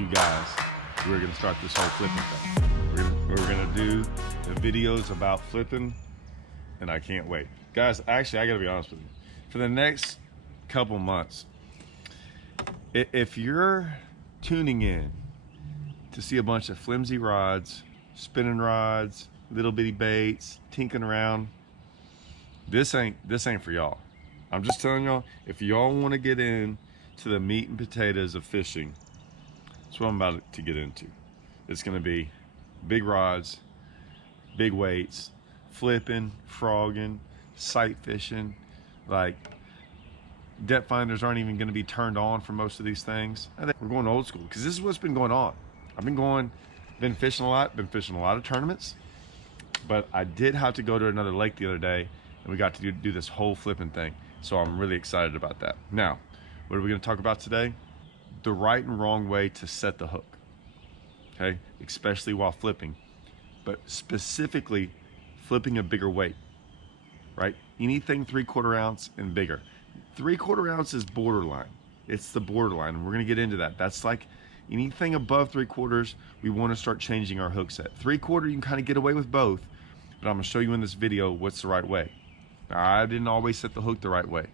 you guys we were gonna start this whole flipping thing. We're gonna do the videos about flipping, and I can't wait. Guys, actually, I gotta be honest with you. For the next couple months, if you're tuning in to see a bunch of flimsy rods, spinning rods, little bitty baits, tinkering around, this ain't for y'all. I'm just telling y'all, if y'all want to get in to the meat and potatoes of fishing, that's what I'm about to get into. It's going to be big rods, big weights, flipping, frogging, sight fishing. Like, depth finders aren't even going to be turned on for most of these things. I think we're going old school because this is what's been going on. I've been fishing a lot, been fishing a lot of tournaments, but I did have to go to another lake the other day, and we got to do this whole flipping thing. So I'm really excited about that. Now, what are we going to talk about today? The right and wrong way to set the hook, okay? Especially while flipping, but specifically flipping a bigger weight, right? Anything 3/4 ounce and bigger. 3/4 ounce is borderline. It's the borderline, and we're going to get into that. That's like anything above 3/4, we want to start changing our hook set. 3/4, you can kind of get away with both, but I'm going to show you in this video what's the right way. Now, I didn't always set the hook the right way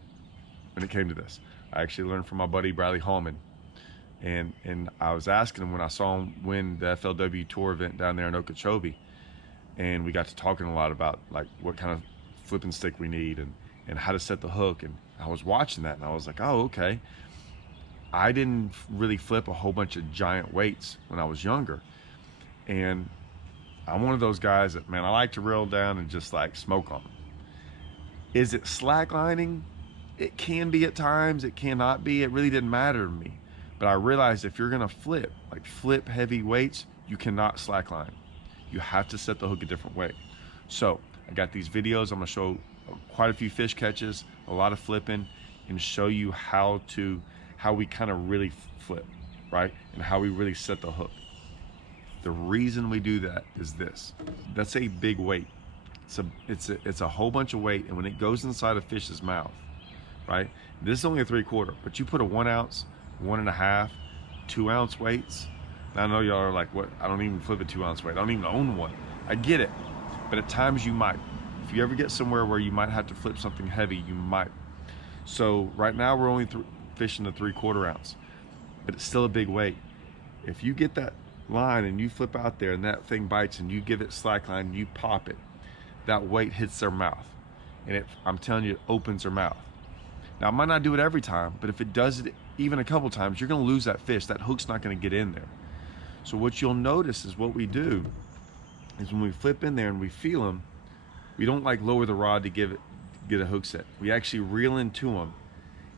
when it came to this. I actually learned from my buddy Bradley Hallman, and I was asking him when I saw him win the FLW Tour event down there in Okeechobee, and we got to talking a lot about like what kind of flipping stick we need and how to set the hook, and I was watching that and I was like, oh, okay. I didn't really flip a whole bunch of giant weights when I was younger, and I'm one of those guys that, man, I like to reel down and just like smoke on them. Is it slacklining? It can be at times, it cannot be. It really didn't matter to me. But I realized if you're gonna flip, like flip heavy weights, you cannot slackline. You have to set the hook a different way. So I got these videos. I'm gonna show quite a few fish catches, a lot of flipping, and show you how we kind of really flip, right? And how we really set the hook. The reason we do that is this. That's a big weight. It's a whole bunch of weight, and when it goes inside a fish's mouth, right? This is only a 3/4, but you put a 1 ounce, 1.5, 2 ounce weights. Now, I know y'all are like, what? I don't even flip a 2 ounce weight. I don't even own one. I get it, but at times you might. If you ever get somewhere where you might have to flip something heavy, you might. So right now we're only fishing the 3/4 ounce, but it's still a big weight. If you get that line and you flip out there and that thing bites and you give it slack line, you pop it, that weight hits their mouth, and I'm telling you, it opens their mouth. Now, I might not do it every time, but if it does it even a couple times, you're gonna lose that fish. That hook's not gonna get in there. So what you'll notice is what we do is when we flip in there and we feel them, we don't like lower the rod to get a hook set. We actually reel into them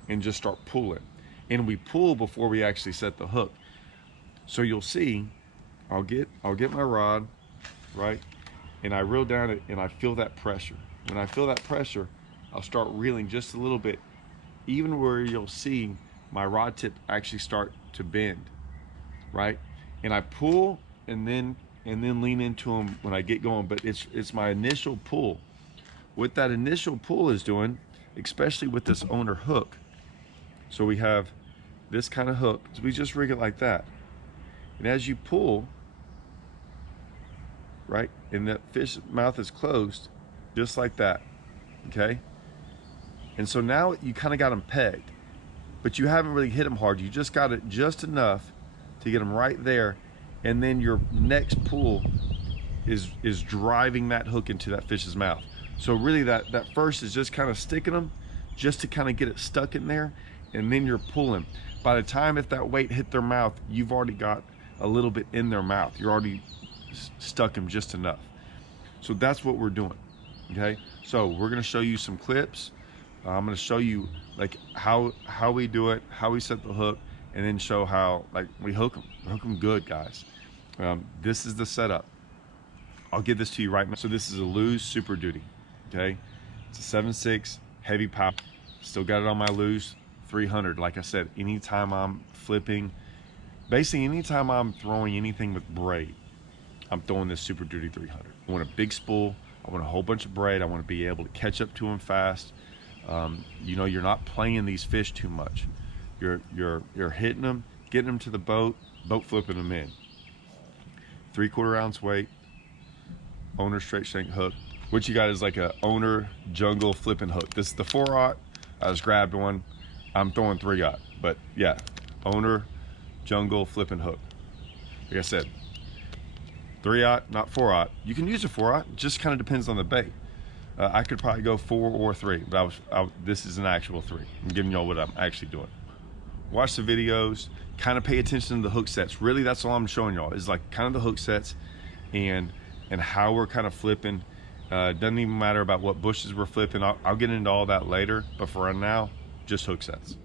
and just start pulling. And we pull before we actually set the hook. So you'll see, I'll get my rod, right? And I reel down it and I feel that pressure. When I feel that pressure, I'll start reeling just a little bit, even where you'll see my rod tip actually start to bend, right? And I pull and then lean into them when I get going, but it's my initial pull. What that initial pull is doing, especially with this owner hook, so we have this kind of hook, so we just rig it like that. And as you pull, right, and that fish mouth is closed, just like that, okay? And so now you kind of got them pegged, but you haven't really hit them hard. You just got it just enough to get them right there, and then your next pull is driving that hook into that fish's mouth. So really that first is just kind of sticking them just to kind of get it stuck in there, and then you're pulling. By the time if that weight hit their mouth, you've already got a little bit in their mouth. You're already stuck them just enough. So that's what we're doing, okay? So we're gonna show you some clips. I'm gonna show you like how we do it, how we set the hook, and then show how like we hook them. We hook them good, guys. This is the setup. I'll give this to you right now. So this is a Lew's Super Duty, okay? It's a 7.6 heavy power. Still got it on my Lew's 300. Like I said, anytime I'm flipping, basically anytime I'm throwing anything with braid, I'm throwing this Super Duty 300. I want a big spool. I want a whole bunch of braid. I want to be able to catch up to them fast. You know, you're not playing these fish too much. You're hitting them, getting them to the boat, boat flipping them in. 3/4 ounce weight, owner straight shank hook. What you got is like a owner jungle flipping hook. This is the 4/0. I just grabbed one. I'm throwing 3/0, but yeah, owner jungle flipping hook. Like I said, 3/0, not 4/0. You can use a 4/0. Just kind of depends on the bait. I could probably go 4 or 3, but this is an actual 3. I'm giving y'all what I'm actually doing. Watch the videos, kind of pay attention to the hook sets. Really, that's all I'm showing y'all is like kind of the hook sets and how we're kind of flipping. Doesn't even matter about what bushes we're flipping. I'll get into all that later, but for right now, just hook sets.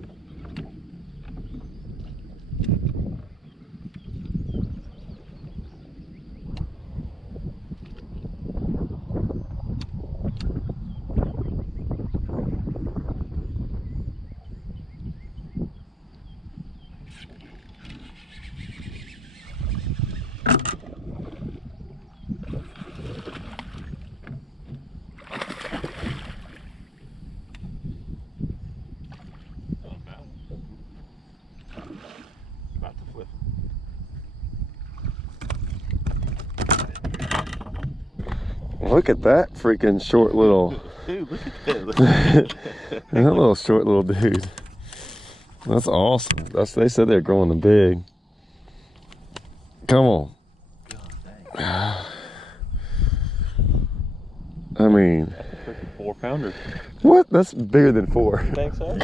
Look at that freaking short little dude, look at that. that little short little dude. That's awesome. They said they're growing them big. Come on. God, I mean, that's a freaking 4-pounder. What? That's bigger than 4. You think so?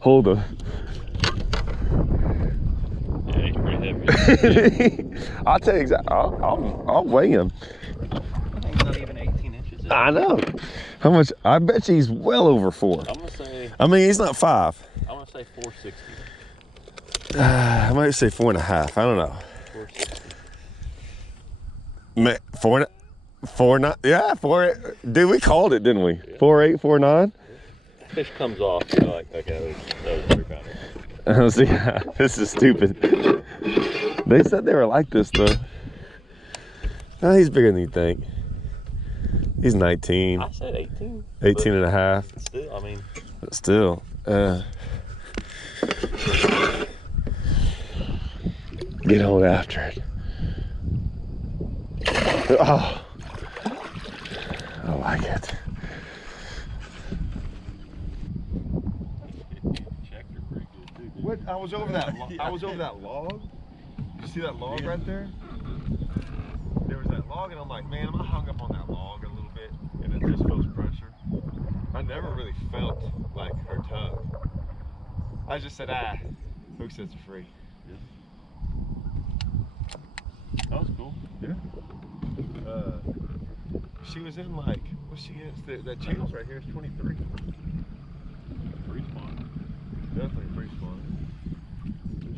Hold them. Yeah, he's pretty heavy. I'll tell you exactly. I'll weigh him. He's not even 18 inches. I know. How much? I bet you he's well over 4. I'm gonna say. I mean, he's not 5. I'm gonna say 460. I might say 4.5. I don't know. 460. 4.9. Yeah, 4. Dude, we called it, didn't we? Yeah. 4.8, 4.9. That fish comes off. You're like, okay, that was 3-pounder. See, this is stupid. They said they were like this though. No, he's bigger than you think. He's 19. I said 18. 18 and a half. Still, I mean. But still. Get on after it. Oh. I like it. What? I was over that. I was over that log. You see that log right there? There was that log, and I'm like, man, I hung up on that log a little bit, and it just feels pressure. I never really felt like her tug. I just said, hook sets are free. Yeah. That was cool. Yeah. She was in like, what's she is? That channel's right here is 23. Free spawn. Definitely free spawn.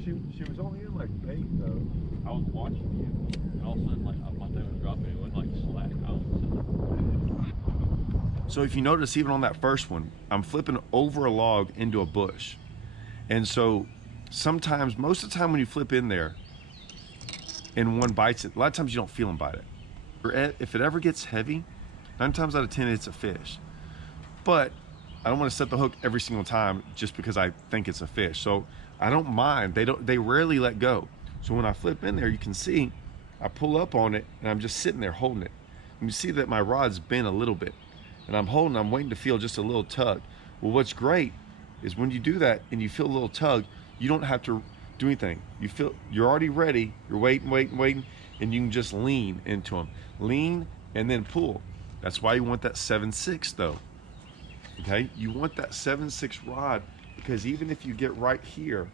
She was only in like 8 though. I was watching you, and all of a sudden, like, my thing was dropping. It went like slack. So if you notice, even on that first one, I'm flipping over a log into a bush. And so sometimes, most of the time when you flip in there and one bites it, a lot of times you don't feel them bite it. Or if it ever gets heavy, 9 times out of 10 it's a fish. But I don't want to set the hook every single time just because I think it's a fish. So I don't mind. They rarely let go. So when I flip in there, you can see I pull up on it and I'm just sitting there holding it. And you see that my rod's bent a little bit. And I'm waiting to feel just a little tug. Well, what's great is when you do that and you feel a little tug, you don't have to do anything. You're already ready. You're waiting, and you can just lean into them. Lean and then pull. That's why you want that 7/6 though. Okay, you want that 7/6 rod, because even if you get right here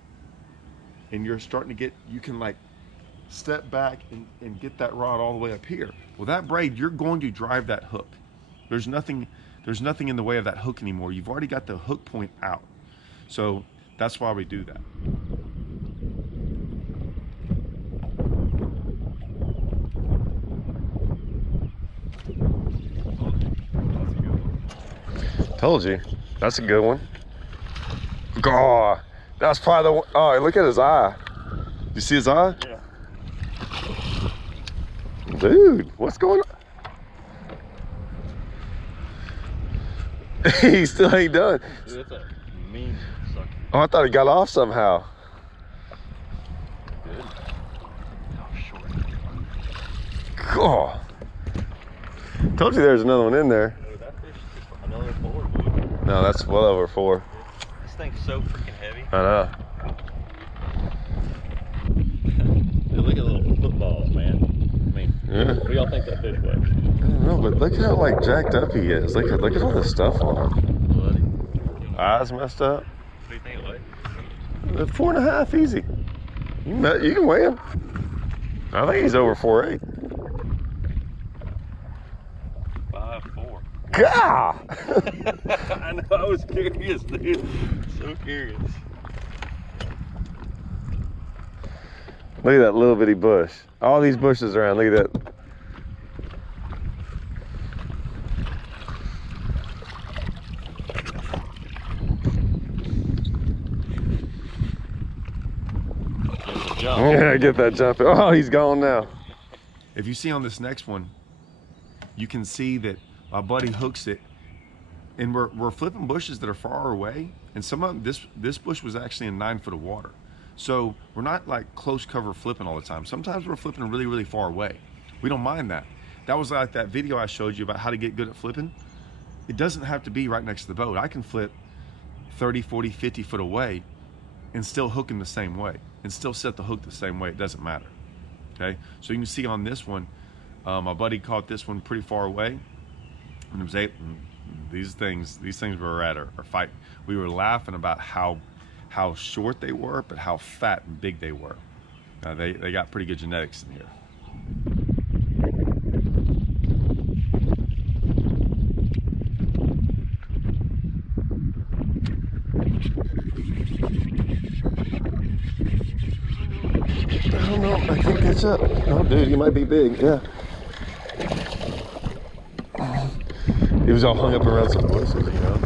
and you're starting to get, you can like step back and get that rod all the way up here. Well, that braid, you're going to drive that hook. There's nothing in the way of that hook anymore. You've already got the hook point out. So that's why we do that. Told you, that's a good one. God, that's probably the one. Oh, look at his eye. You see his eye? Yeah. Dude, what's going on? He still ain't done. Dude, that's a mean sucker. Oh, I thought he got off somehow. Good. Oh. Told you there's another one in there. Oh, that fish is another 4, dude. No, that's well over 4. This thing's so freaking heavy. I know. Dude, look at the little football, man. I mean, Yeah. what do y'all think that fish weighs? I don't know, but look how like jacked up he is. Look at all this stuff on him. Bloody. Eyes messed up. What do you think it weighs? 4.5 easy. You can weigh him. I think he's over 4.8. 5'4". Gah! I know, I was curious, dude. So curious. Look at that little bitty bush. All these bushes around. Look at that. Jump. Yeah, get that jump. Oh, he's gone now. If you see on this next one, you can see that my buddy hooks it, and we're flipping bushes that are far away, and some of them, this bush was actually in 9 foot of water. So we're not like close cover flipping all the time. Sometimes we're flipping really, really far away. We don't mind that. That was like that video I showed you about how to get good at flipping. It doesn't have to be right next to the boat. I can flip 30, 40, 50 foot away and still hook him the same way and still set the hook the same way. It doesn't matter. Okay, so you can see on this one, my buddy caught this one pretty far away, and it was these things we were at are fighting. We were laughing about how short they were, but how fat and big they were. They got pretty good genetics in here. I don't know. I can't catch up. Oh, dude, you might be big. Yeah. He was all hung up around some bushes, you know.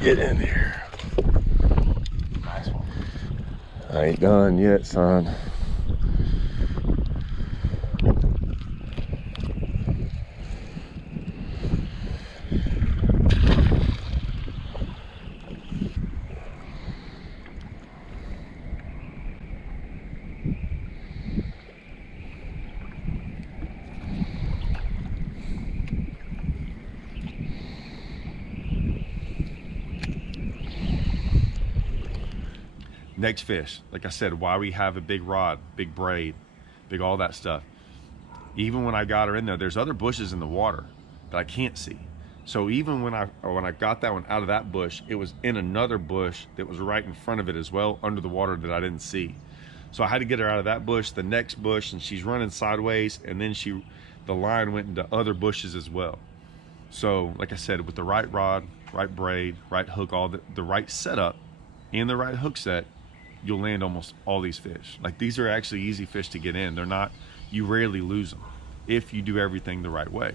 Get in here. Nice one. I ain't done yet, son. Next fish, like I said, why we have a big rod, big braid, big all that stuff. Even when I got her in there, there's other bushes in the water that I can't see. So even when I got that one out of that bush, it was in another bush that was right in front of it as well, under the water, that I didn't see. So I had to get her out of that bush, the next bush, and she's running sideways, and then the line went into other bushes as well. So like I said, with the right rod, right braid, right hook, all the right setup and the right hook set, you'll land almost all these fish. Like, these are actually easy fish to get in. They're not, you rarely lose them if you do everything the right way.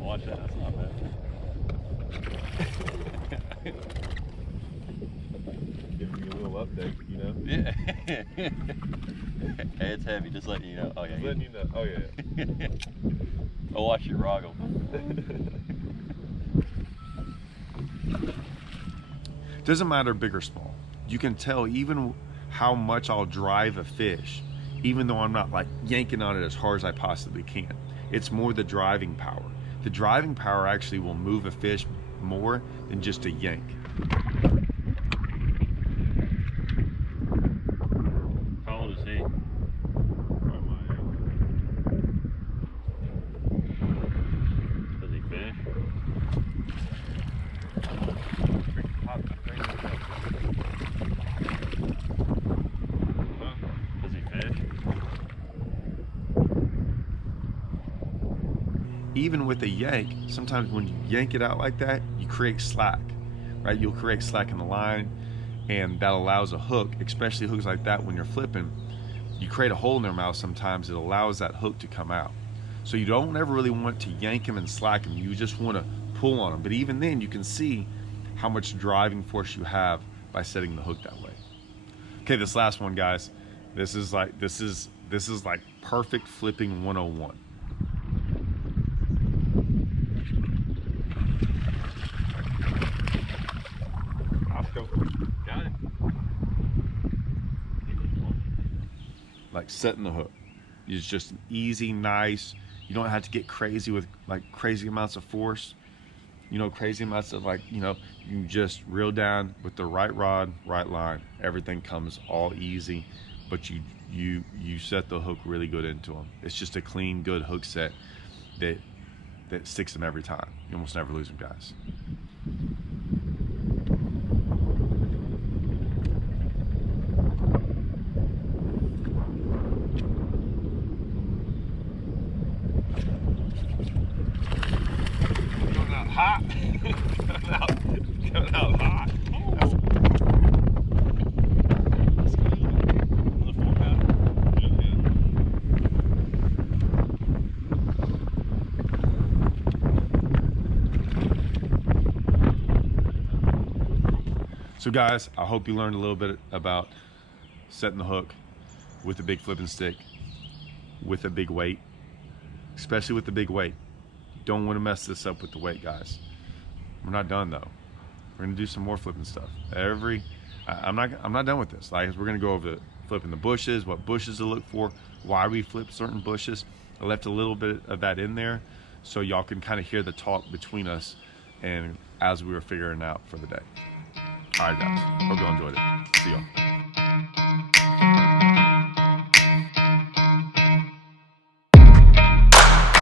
Watch that, that's not bad. Giving you a little update, you know? Yeah. Hey, it's heavy, just letting you know. Oh, yeah. Just letting you know. Oh, yeah. I'll watch you roggle. Doesn't matter big or small. You can tell even how much I'll drive a fish, even though I'm not like yanking on it as hard as I possibly can. It's more the driving power. The driving power actually will move a fish more than just a yank. How old is he? Does he fish? Does he fish? Even with a yank, sometimes when you yank it out like that, you create slack, right? You'll create slack in the line, and that allows a hook, especially hooks like that when you're flipping, you create a hole in their mouth sometimes, it allows that hook to come out. So you don't ever really want to yank them and slack them, you just want to pull on them. But even then, you can see how much driving force you have by setting the hook that way. Okay, this last one, guys, this is like perfect flipping 101. Let's go. Got it. Like setting the hook is just easy, nice. You don't have to get crazy with like crazy amounts of force, you know, crazy amounts of like, you know, you can just reel down with the right rod, right line. Everything comes all easy, but you set the hook really good into them. It's just a clean, good hook set that sticks them every time. You almost never lose them, guys. Hot. Coming out hot. So guys, I hope you learned a little bit about setting the hook with a big flipping stick, with a big weight, especially with the big weight. Don't want to mess this up with the weight, guys. We're not done though. We're gonna do some more flipping stuff. I'm not done with this. Like, we're gonna go over flipping the bushes, what bushes to look for, why we flip certain bushes. I left a little bit of that in there so y'all can kind of hear the talk between us and as we were figuring out for the day. All right, guys, hope y'all enjoyed it. See y'all.